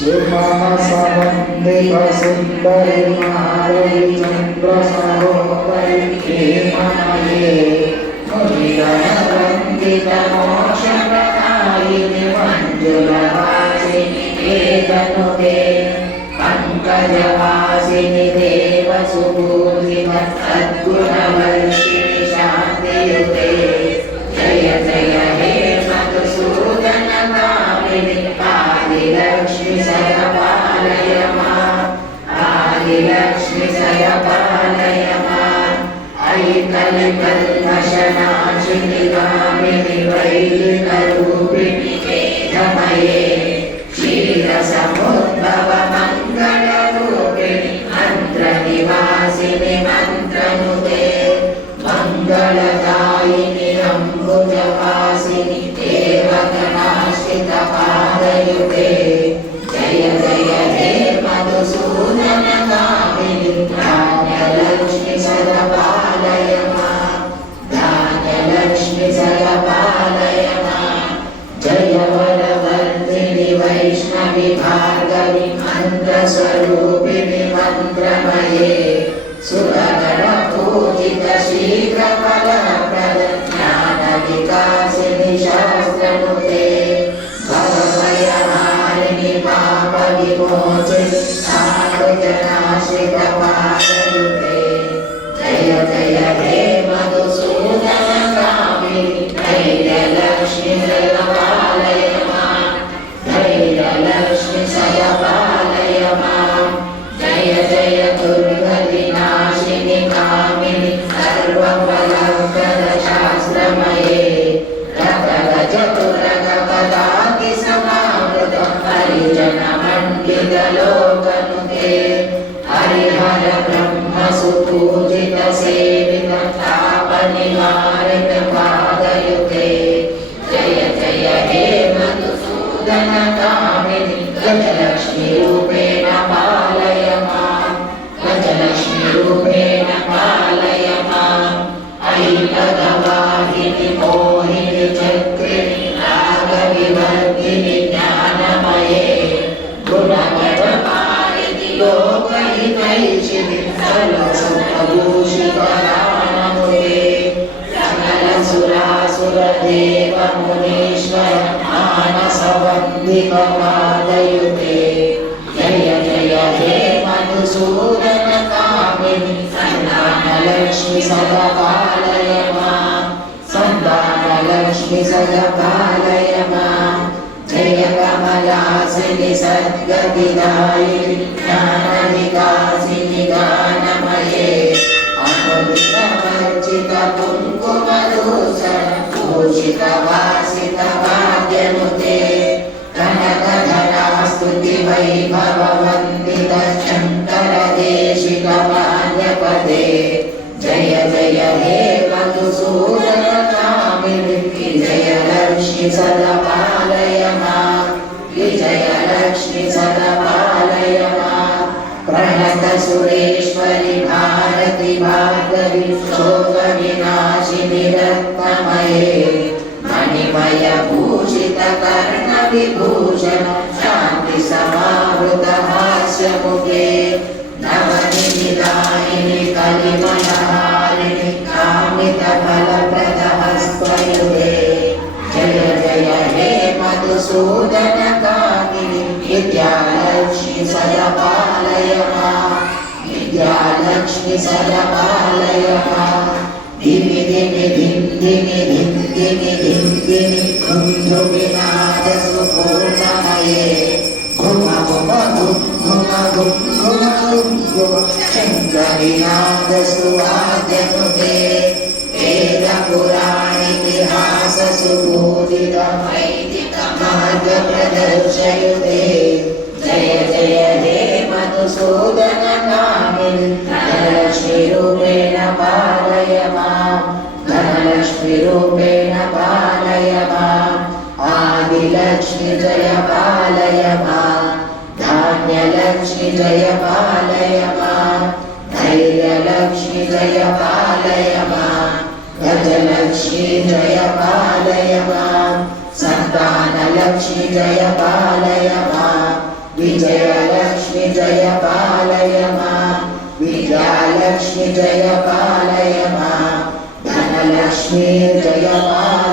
सुमनसवन्दितसुन्दरि माधवीचन्द्रसहोदरि हेममये मुनिगणवन्दितमोक्षप्रदायिनि मञ्जुलवासिनि वेदनुते पङ्कजवासिनि देवसुपूजित सद्गुणवर्षिणि शान्तियुते जय जय हे मधुसूदन कामिनि आदिलक्ष्मि सदपालय माम् आदिलक्ष्मि सदपालय माम् अयि कलिकल्मषनाशिनि कामिनि वैदिकरूपिणि वेदमये क्षीरसमुद्भव मङ्गलरूपिणि मन्त्रनिवासिनि मन्त्रनुते मङ्गलदायिनि अम्बुजवासिनि देवगणाश्रितपादयुते जय जय हे मधुसूदन कामिनि धान्यलक्ष्मि सदपालय माम् धान्यलक्ष्मि सदपालय माम् जय वरवर्धिनि वैष्णवि भार्गवि मन्त्रस्वरूपिणि मन्त्रमये सुरगणपूजित शीघ्रफलप्रद ज्ञानविकासिनि शास्त्रनुते भवभयहारिणि पापविमोचिनि साधुजनाश्रितपादयुते जय जय हे मधुसूदन कामिनि धैर्यलक्ष्मि सदपालय माम् धैर्यलक्ष्मि सदपालय माम् जय जय दुर्गतिनाशिनि कामिनि सर्वफलप्रदशास्त्रमये रतगजतुरगपदातिसमावृत हरिजनमण्डितलोकनुते हरिहर ब्रह्मसुपूजित सेवित तापनिवारित पादयुते जय जय हे मधुसूदन कामिनि गजलक्ष्मीरूपेण पालय माम् गजलक्ष्मीरूपेण पालय माम् अयि पदवाहिनि मोहिनि चक्रिणि रागविवर्धिनि ज्ञानमये गुणगणपालिनि लोकहितैषिणि सर्वसुखभूषितरानमुते सकलसुरासुरदेवमुनीश्वर मानसवन्दितपादयुते जय जय हे मधुसूदन कामिनि सन्तानलक्ष्मि सदपालय माम् सन्तानलक्ष्मि सदपालय माम् जय कमलासिनि सद्गतिदायिनि ज्ञानविकासिनि गानमये अमृतवर्जित कुङ्कुमधूसर भूषितवासित भाग्यनुते कनकधरास्तुति वैभववन्दित शङ्कर देशिक मान्यपदे जय जय हे मधुसूदन कामिनि विजयलक्ष्मि सदपालय माम् विजयलक्ष्मि सदपालय माम् प्रणतसुरेश्वरि भारति भार्गवि शोकविनाशिनि रत्नमये मणिमयभूषित कर्णविभूषण शान्तिसमावृत हास्यमुखे नवनिधिदायिनि कलिमलहारिणि कामितफलप्रद हस्तयुते जय जय हे मधुसूदन कामिनि विद्यालक्ष्मि सदपालय माम् विद्यालक्ष्मि सदपालय माम् धिमि धिमि धिं धिमि धिं धिमि धिं धिमि धुं धुमिनाद सुपूर्णमये घुम घुम घुं घुम घुं घुम घुं घुम शङ्करिनाद सुवाद्यनुते वेदपुराणितिहास सुपूजित वैदिक मार्गप्रदर्शयुते जय जय हे मधुसूदन कामिनि धनलक्ष्मीरूपेण पालय माम् धनलक्ष्मीरूपेण पालय माम् आदिलक्ष्मि जय पालय माम् धान्यलक्ष्मि जय पालय माम् धैर्यलक्ष्मि जय पालय माम् गजलक्ष्मी जय पालय माम् संतानलक्ष्मी जय पालय माम् विजयलक्ष्मी जय पालय मां विद्यालक्ष्मी जय पालय मां धनलक्ष्मी जय पालय